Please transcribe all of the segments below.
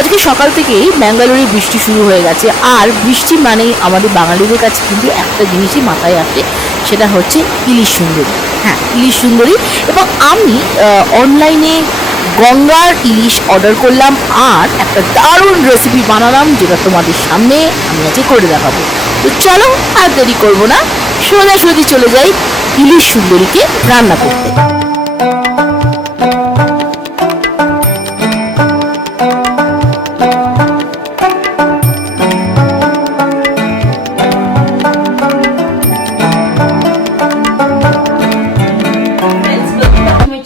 আজকে সকাল থেকেই ব্যাঙ্গালোরে বৃষ্টি শুরু হয়ে গেছে, আর বৃষ্টি মানেই আমাদের বাঙালিদের কাছে কিন্তু একটা জিনিসই মাথায় আসে, সেটা হচ্ছে ইলিশ সুন্দরী। হ্যাঁ, ইলিশ সুন্দরী। এবং আমি অনলাইনে গঙ্গার ইলিশ অর্ডার করলাম, আর একটা দারুণ রেসিপি বানালাম, যেটা তোমাদের সামনে আমি আজকে করে দেখাবো। তো চলো আর দেরি করবো না, সোজাসুজি চলে যাই ইলিশ সুন্দরীকে রান্না করতে।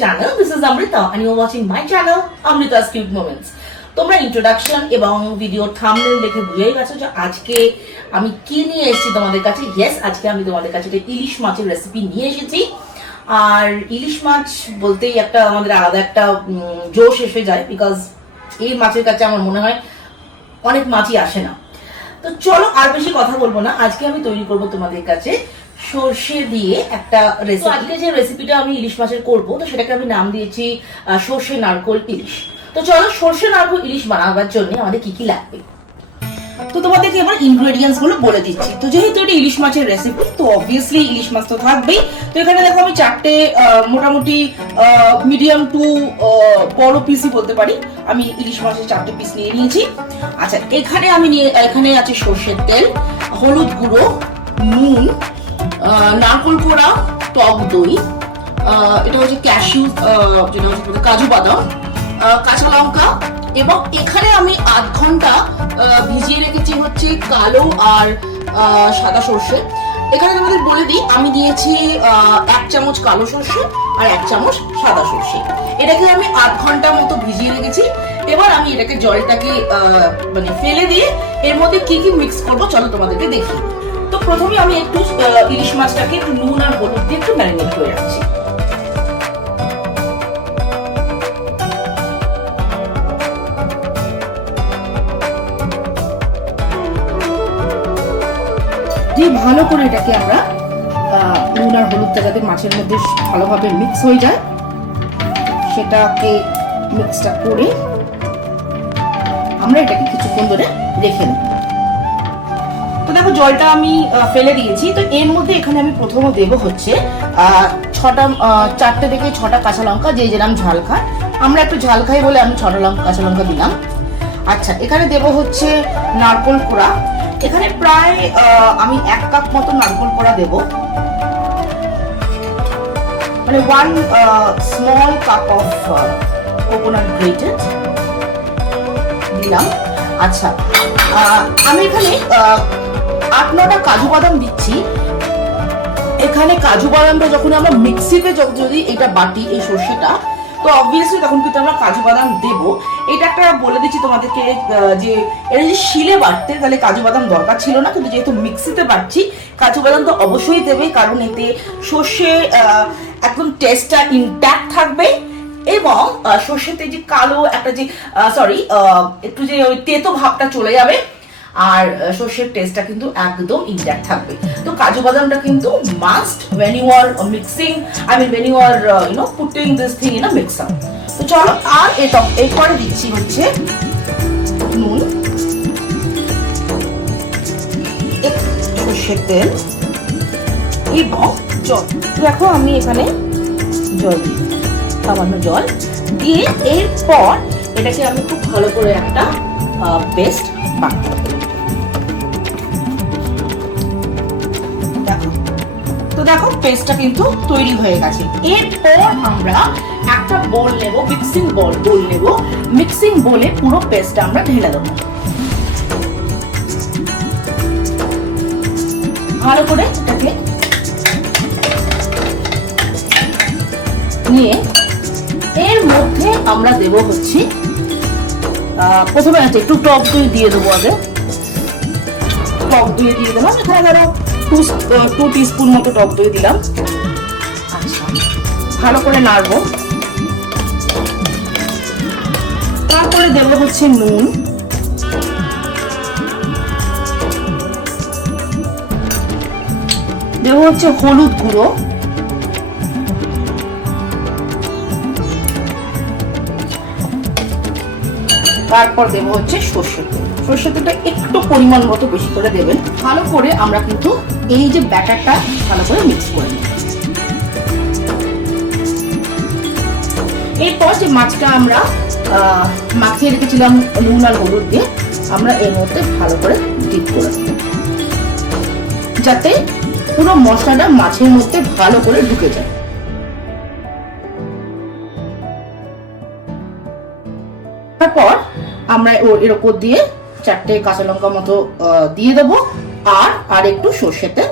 channel. This is Amrita and you're watching my channel Amrita's Cute Moments. তোমরা ইন্ট্রোডাকশন এবং ভিডিও থাম্বনেল দেখে বুঝেই গেছো যে আজকে আমি কি নিয়ে এসেছি তোমাদের কাছে। ইয়েস, আজকে আমি তোমাদের কাছে একটা ইলিশ মাছের রেসিপি নিয়ে এসেছি। আর ইলিশ মাছ বলতেই একটা আমাদের আলাদা একটা জোশ এসে যায়, বিকজ এই মাছের কাছে আমার মনে হয় অনেক মাছই আসে না। তো চলো আর বেশি কথা বলবো না, আজকে আমি তৈরি করব তোমাদের কাছে সর্ষে দিয়ে একটা রেসিপি। আজকে যে রেসিপিটা আমি ইলিশ মাছের করবো, তো সেটাকে আমি নাম দিয়েছি সর্ষে নারকোল ইলিশ। তো চলো সর্ষে নারকোল ইলিশ বানাবার জন্য আমাদের কি কি লাগবে তো তোমাদেরকে এবার ইনগ্রেডিয়েন্টস গুলো বলে দিচ্ছি। তো যেহেতু এটা ইলিশ মাছের রেসিপি, তো অবভিয়াসলি ইলিশ মাছ তো থাকবেই। তো এখানে দেখো আমি চারটে মোটামুটি মিডিয়াম টু বড় পিসই বলতে পারি, আমি ইলিশ মাছের চারটে পিস নিয়ে নিয়েছি। আচ্ছা, এখানে আছে সর্ষের তেল, হলুদ গুঁড়ো, নুন, নারকোল কোড়া, টক দই, এটা হচ্ছে ক্যাশিউ, যেটা হচ্ছে কাজু বাদাম, কাঁচা লঙ্কা, এবং এখানে আমি আধ ঘন্টা ভিজিয়ে রেখেছি হচ্ছে কালো আর সাদা সর্ষে। এখানে তোমাদের বলে দিই, আমি দিয়েছি 1 চামচ কালো সর্ষে আর 1 চামচ সাদা সর্ষে। এটাকে আমি আধ ঘন্টা মতো ভিজিয়ে রেখেছি। এবার আমি এটাকে জলটাকে মানে ফেলে দিয়ে এর মধ্যে কি কি মিক্স করবো চলো তোমাদেরকে দেখি। তো প্রথমে আমি একটু ইলিশ মাছটাকে একটু নুন আর হলুদ দিয়ে একটু ম্যারিনেট করে রাখছি। ভালো করে এটাকে আমরা নুন আর হলুদটা যাতে মাছের মধ্যে ভালোভাবে মিক্স হয়ে যায়, সেটাকে মিক্সটা করে আমরা এটাকে কিছুক্ষণ ধরে রেখে নেব। তো দেখো জলটা আমি ফেলে দিয়েছি। তো এর মধ্যে এখানে আমি প্রথমে দেবো হচ্ছে 4টে থেকে 6টা কাঁচা লঙ্কা, যে যেরকম ঝাল খায়। আমরা একটু ঝাল খাই বলে আমি 6টা কাঁচা লঙ্কা দিলাম। আচ্ছা, এখানে দেবো হচ্ছে নারকোল কোড়া। এখানে প্রায় আমি 1 কাপ মতো নারকোল কোড়া দেবো, মানে 1 small cup of coconut grated দিলাম। আচ্ছা, আমি এখানে 8-9টা কাজু বাদাম দিচ্ছি। এখানে কাজু বাদামটা যখন আমরা মিক্সিতে যদি এটা বাটি এই সর্ষেটা, তো অবভিয়াসলি তখন কিন্তু আমরা কাজু বাদাম দেবো। এটা একটা বলে দিচ্ছি তোমাদেরকে যে এটা যদি শিলে বাটতে তাহলে কাজু বাদাম দরকার ছিল না, কিন্তু যেহেতু মিক্সিতে বাটছি কাজু বাদাম তো অবশ্যই দেবে, কারণ এতে সর্ষে একদম টেস্টটা ইনট্যাক্ট থাকবে। এবং সর্ষেতে যে কালো একটা যে একটু যে ওই তেতো ভাবটা চলে যাবে, আর সর্ষের টেস্টটা কিন্তু একদম ইনট্যাক্ট থাকবে। তো কাজু বাদামটা কিন্তু must when you are mixing, when you are putting this thing in a mixer। তো চলো, আর এরপরে দিচ্ছি হচ্ছে নুন, সর্ষের তেল এবং জল। দেখো আমি এখানে জল দিই, সামান্য জল দিয়ে এরপর এটাকে আমি খুব ভালো করে একটা পেস্ট বানাবো। তো দেখো পেস্টটা কিন্তু তৈরি হয়ে গেছে। এরপর আমরা একটা বোল নেব, মিক্সিং বোল নেব। মিক্সিং বোলে পুরো পেস্টটা আমরা ঢেলে দেবো ভালো করে। এটাকে নিয়ে এর মধ্যে আমরা দেব হচ্ছে প্রথমে একটু টক দই দিয়ে দেবো। আগে টক দই দিয়ে দিলাম, এখানে ধরো 2 টিস্পুন মতো টক দই দিলাম। আচ্ছা, ভালো করে নাড়বো। তারপরে দেবো হচ্ছে নুন, দেবো হচ্ছে হলুদ গুঁড়ো, তারপর দেবো হচ্ছে সর্ষের তেল। সর্ষের তেলটা একটু পরিমাণ মতো বেশি করে দেবেন। ভালো করে আমরা কিন্তু এই যে ব্যাটারটা ভালো করে মিক্স করে নেব। এরপর যে মাছটা আমরা মাখিয়ে রেখেছিলাম নুন আর হলুদ দিয়ে, আমরা এর মধ্যে ভালো করে ডিপ করে দেব, যাতে পুরো মশলাটা মাছের মধ্যে ভালো করে ঢুকে যায়। তারপর আমরা এর উপর দিয়ে 4টে কাঁচা লঙ্কা মতো দিয়ে দেবো, আর একটু সর্ষের তেল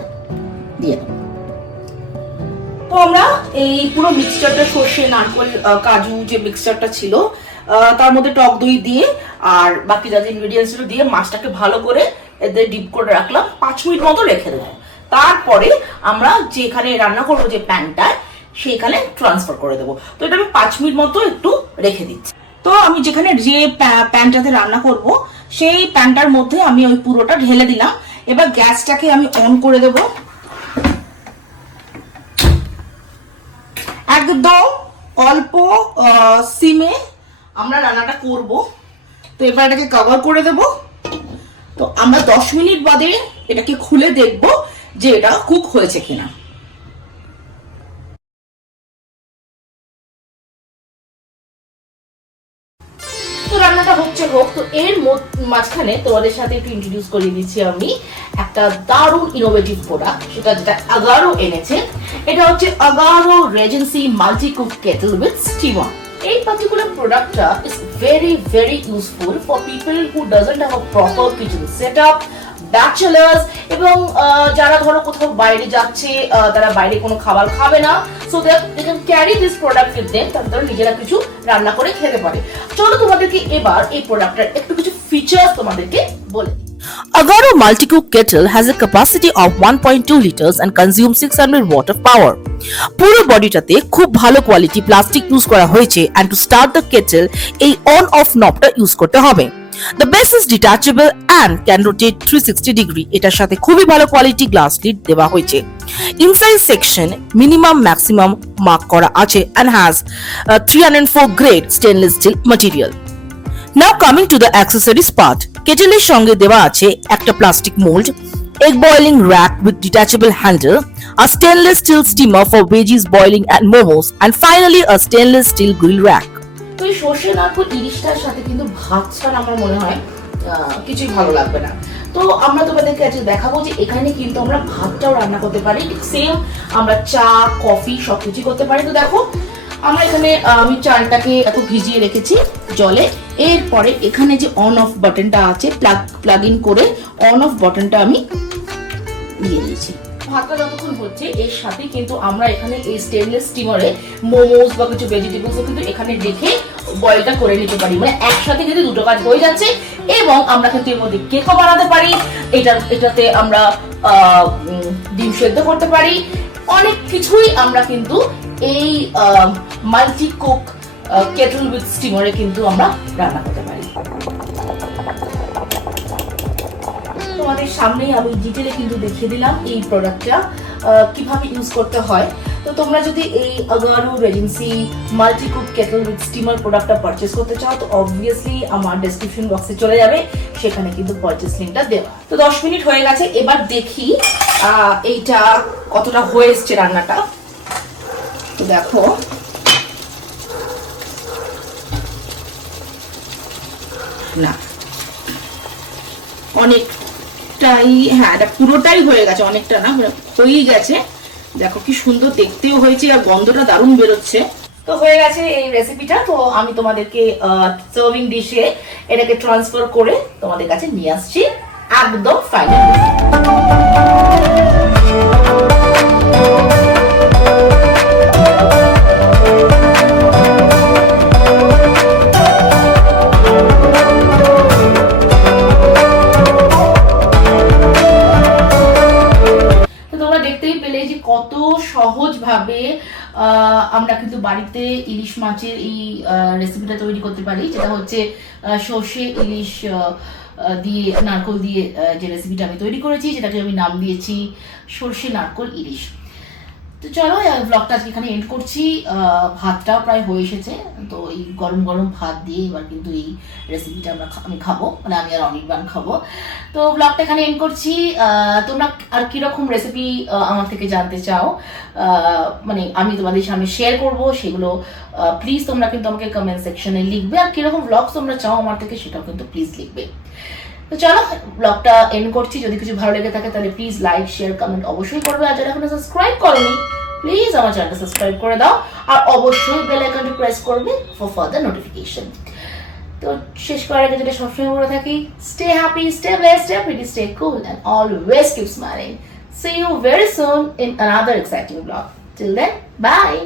দিয়ে দেবো। তো আমরা এই পুরো মিক্সচারটা, সর্ষে, নারকেল, কাজু যে মিক্সচারটা ছিল, তার মধ্যে টক দই দিয়ে আর বাকি যা ইনগ্রেডিয়েন্টস ছিল দিয়ে মাছটাকে ভালো করে এতে ডিপ করে রাখলাম। 5 মিনিট মতো রেখে দেবো। তারপরে আমরা যেখানে রান্না করবো যে প্যানটায়, সেইখানে ট্রান্সফার করে দেবো। তো এটা আমি 5 মিনিট মতো একটু রেখে দিচ্ছি। তো আমি যেখানে যে প্যানটাতে রান্না করব, সেই প্যানটার মধ্যে আমি ওই পুরোটা ঢেলে দিলাম। এবার গ্যাসটাকে আমি অন করে দেব। একদম অল্প সিমে আমরা রান্নাটা করব। তো এবার এটাকে কভার করে দেব। তো আমরা 10 মিনিট বাদে এটাকে খুলে দেখব যে এটা কুক হয়েছে কিনা। তো রান্নাটা হচ্ছে হোক। তো এর মাঝখানে তোমাদের সাথে একটু ইন্ট্রোডিউস করিয়ে দিচ্ছি আমি একটা দারুণ ইনোভেটিভ প্রোডাক্ট, যেটা আগারো এনেছে। এটা হচ্ছে Agaro Regency multi cook kettle with steamer. এই পার্টিকুলার প্রোডাক্টটা is very very useful for people who doesn't have a proper kitchen setup, bachelors, এবং যারা ধরো কোথাও বাইরে যাচ্ছে, তারা বাইরে কোনো খাবার খাবে না, so they can carry this product with them, তারা নিজেরা কিছু রান্না করে খেতে পারে। চলো তোমাদেরকে এবার এই প্রোডাক্টটার একটু কিছু ফিচার্স তোমাদেরকে বলে। Agaro multi-cook kettle has a capacity of 1.2 liters and consumes 600 watt of power. পুরো বডিটাতে খুব ভালো কোয়ালিটি প্লাস্টিক ইউজ করা হয়েছে, and to start the kettle এই অন অফ নবটা ইউজ করতে হবে। The base is detachable and can rotate 360 degree. এটার সাথে খুবই ভালো কোয়ালিটি গ্লাস লিড দেওয়া হয়েছে। Inside section minimum maximum mark করা আছে and has 304 grade stainless steel material. Now coming to the accessories part. কেটেলের সঙ্গে দেওয়া আছে একটা plastic mould, egg boiling rack with detachable handle, a stainless steel steamer for veggies boiling and momos, and finally a stainless steel grill rack. তো এই সর্ষে নারকেল ইলিশটার সাথে কিন্তু ভাত ছাড়া আমার মনে হয় কিছুই ভালো লাগবে না। তো আমরা তোমাদেরকে আজকে দেখাবো যে এখানে কিন্তু আমরা ভাতটাও রান্না করতে পারি, ঠিক সেম আমরা চা, কফি সবকিছু করতে পারি। তো দেখো আমরা এখানে আমি চালটাকে একটু ভিজিয়ে রেখেছি জলে। এরপরে এখানে যে অন অফ বাটনটা আছে, প্লাগ ইন করে অন অফ বাটনটা আমি দিয়ে দিয়েছি। ভাতটা যতক্ষণ হচ্ছে এর সাথে কিন্তু আমরা এখানে এই স্টেনলেস স্টিমারে মোমোস বা কিছু ভেজিটেবলস কিন্তু এখানে রেখে বয়েলটা করে নিতে পারি, মানে একসাথে কিন্তু দুটো কাজ হয়ে যাচ্ছে। এবং আমরা কিন্তু এর মধ্যে কেকও বানাতে পারি, এটাতে আমরা ডিম সেদ্ধ করতে পারি, অনেক কিছুই আমরা কিন্তু এই মাল্টি কুক কেটল উইথ স্টিমারে কিন্তু আমরা রান্না করতে পারি। তোমাদের সামনেই আমি ডিটেলে কিন্তু দেখিয়ে দিলাম এই প্রোডাক্টটা কিভাবে ইউজ করতে হয়। তো তোমরা যদি এই Agaro Regency multi cook kettle with steamer প্রোডাক্টটা পারচেজ করতে চাও, তো অবভিয়াসলি আমার ডেসক্রিপশন বক্সে চলে যাবে, সেখানে কিন্তু পারচেজ লিংকটা দেওয়া। তো 10 মিনিট হয়ে গেছে, এবার দেখি এইটা কতটা হয়ে এসছে রান্নাটা। তো দেখো না অনেকটাই, হ্যাঁ এটা পুরোটাই হয়ে গেছে, অনেকটা না হয়েই গেছে। দেখো কি সুন্দর দেখতেও হয়েছে আর গন্ধটা দারুণ বেরোচ্ছে। তো হয়ে গেছে এই রেসিপিটা। তো আমি তোমাদেরকে সার্ভিং ডিশে এটাকে ট্রান্সফার করে তোমাদের কাছে নিয়ে আসছি একদম ফাইনাল। কত সহজ ভাবে আমরা কিন্তু বাড়িতে ইলিশ মাছের এই রেসিপিটা তৈরি করতে পারি, যেটা হচ্ছে সর্ষে ইলিশ দিয়ে নারকেল দিয়ে যে রেসিপিটা আমি তৈরি করেছি, যেটাকে আমি নাম দিয়েছি সর্ষে নারকেল ইলিশ। তো চলো ব্লগটা আজকে এখানে এন্ড করছি। ভাতটাও প্রায় হয়ে এসেছে, তো এই গরম গরম ভাত দিয়ে এবার কিন্তু এই রেসিপিটা আমি খাবো, মানে আমি আর অনির্বাণ খাবো। তো ব্লগটা এখানে এন্ড করছি। তোমরা আর কিরকম রেসিপি আমার থেকে জানতে চাও, মানে আমি তোমাদের সামনে শেয়ার করব, সেগুলো প্লিজ তোমরা কিন্তু আমাকে কমেন্ট সেকশনে লিখবে। আর কিরকম ব্লগস তোমরা চাও আমার থেকে সেটাও কিন্তু প্লিজ লিখবে। তো চলো ব্লগটা এন্ড করছি। যদি কিছু ভালো লেগে থাকে তাহলে প্লিজ লাইক শেয়ার কমেন্ট অবশ্যই করবে। আর যারা এখনো সাবস্ক্রাইব করোনি প্লিজ আমার চ্যানেলটা সাবস্ক্রাইব করে দাও, আর অবশ্যই বেল আইকনটি প্রেস করবে ফর ফার্দার নোটিফিকেশন। তো শেষ করার আগে যেটা সবসময় বলে থাকি, stay happy, stay blessed, stay pretty, stay cool and always keep smiling. See you very soon in another exciting vlog. Till then, bye.